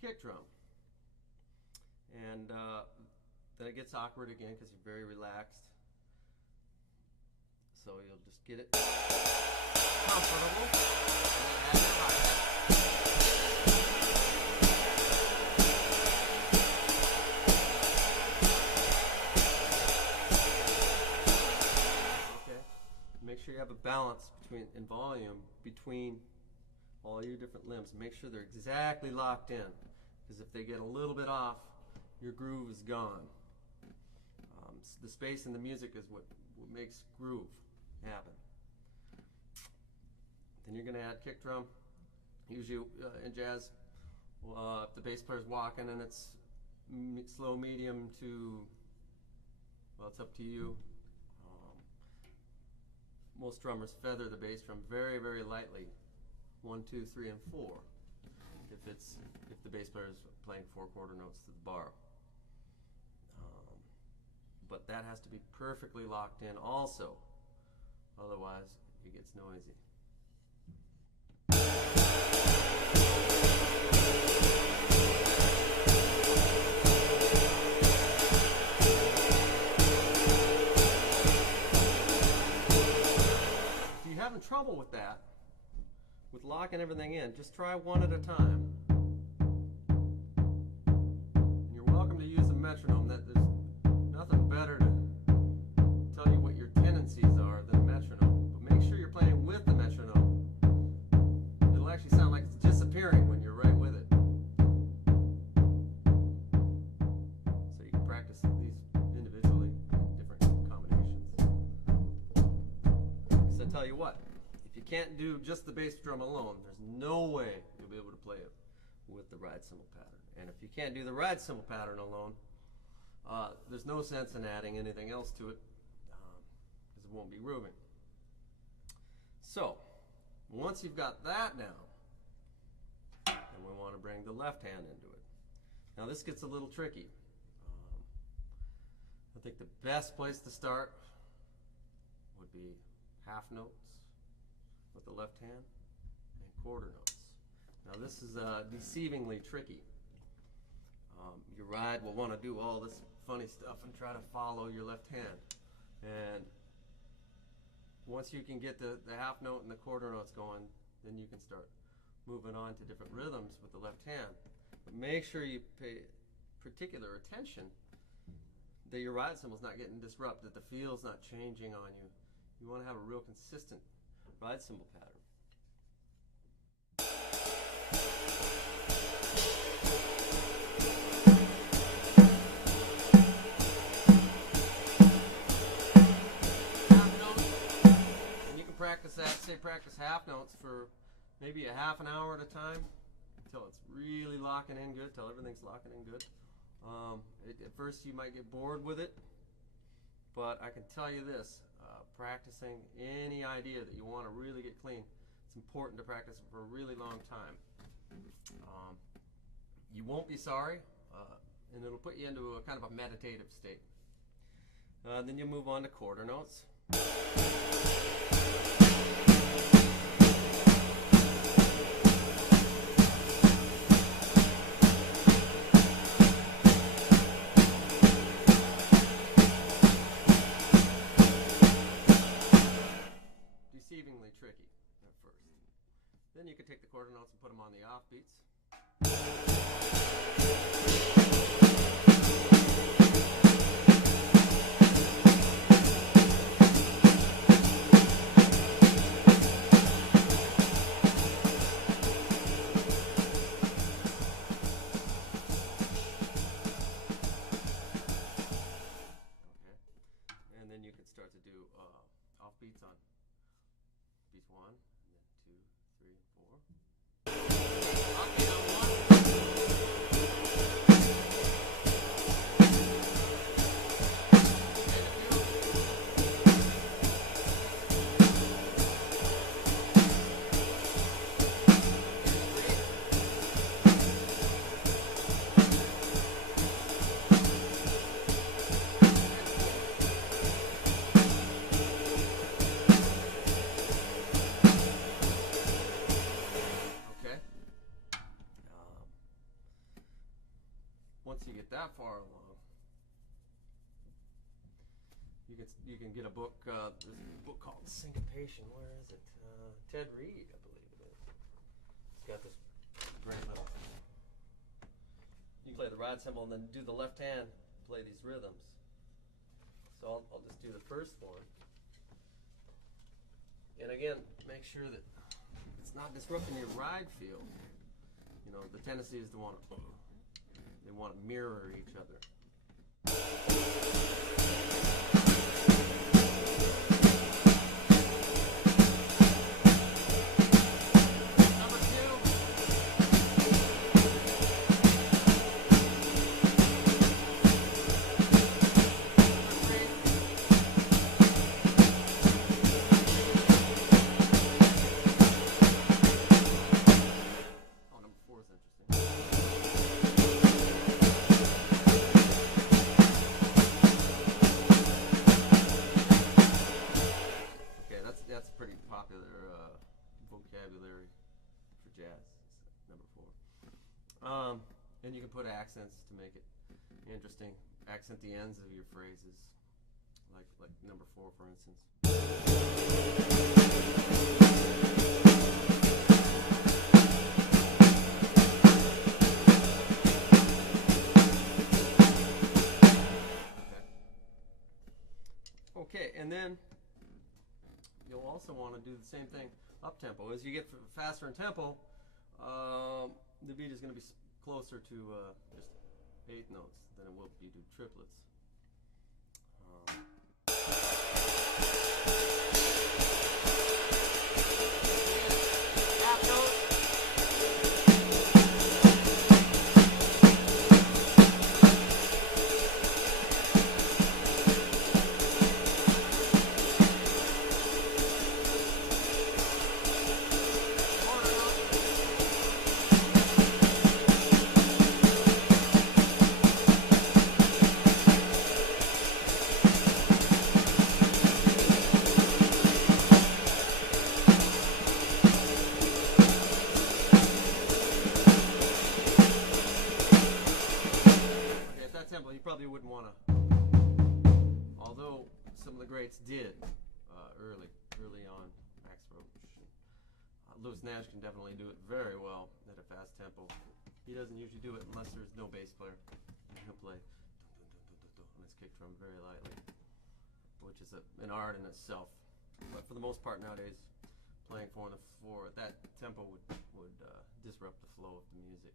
kick drum. And then it gets awkward again because you're very relaxed. So you'll just get it comfortable. And then add your hi-hat. Okay. Make sure you have a balance in volume between all your different limbs. Make sure they're exactly locked in, because if they get a little bit off, your groove is gone. The space in the music is what makes groove happen. Then you're going to add kick drum. Usually in jazz, if the bass player's walking and it's slow, medium to, well, it's up to you. Most drummers feather the bass drum very, very lightly. 1, 2, 3, and 4. If the bass player is playing 4 quarter notes to the bar. But that has to be perfectly locked in also. Otherwise, it gets noisy. If you're having trouble with that, with locking everything in, just try one at a time. And you're welcome to use a metronome. There's nothing better to tell you what your tendencies are than a metronome. But make sure you're playing with the metronome. It'll actually sound like it's disappearing when you're right with it. So you can practice these individually in different combinations. So I tell you what, if you can't do just the bass drum alone, there's no way you'll be able to play it with the ride cymbal pattern. And if you can't do the ride cymbal pattern alone, there's no sense in adding anything else to it, because it won't be grooving. So, once you've got that now, then we want to bring the left hand into it. Now this gets a little tricky. I think the best place to start would be half notes with the left hand and quarter notes. Now this is deceivingly tricky. Your ride will want to do all this funny stuff and try to follow your left hand. And once you can get the half note and the quarter notes going, then you can start moving on to different rhythms with the left hand. But make sure you pay particular attention that your ride cymbal's not getting disrupted, the feel's not changing on you. You want to have a real consistent ride cymbal pattern. Practice that, say practice half notes for maybe a half an hour at a time until it's really locking in good, till everything's locking in good. At first you might get bored with it, but I can tell you this, practicing any idea that you want to really get clean, it's important to practice it for a really long time. You won't be sorry, and it'll put you into a kind of a meditative state. Then you move on to quarter notes. Deceivingly tricky at first. Then you can take the quarter notes and put them on the off beats. Start to do off beats on beats 1, and then 2, 3, 4. once you get that far along, you can get a book. There's a book called Syncopation. Where is it? Ted Reed, I believe it is. It's got this great little. You play the ride cymbal and then do the left hand, play these rhythms. So I'll just do the first one. And again, make sure that it's not disrupting your ride feel. You know, the tendency is to want to mirror each other. That's a pretty popular vocabulary for jazz. Number 4. And you can put accents to make it interesting. Accent the ends of your phrases, like number 4, for instance. Okay, and then you'll also want to do the same thing up tempo. As you get faster in tempo, the beat is going to be closer to just 8 notes than it will if you do triplets. Half note. Tempo, you probably wouldn't want to, although some of the greats did early on. Max Roach, Louis Nash can definitely do it very well at a fast tempo. He doesn't usually do it unless there's no bass player. He'll play on his kick drum very lightly, which is an art in itself. But for the most part nowadays, playing 4 on the 4 at that tempo would disrupt the flow of the music.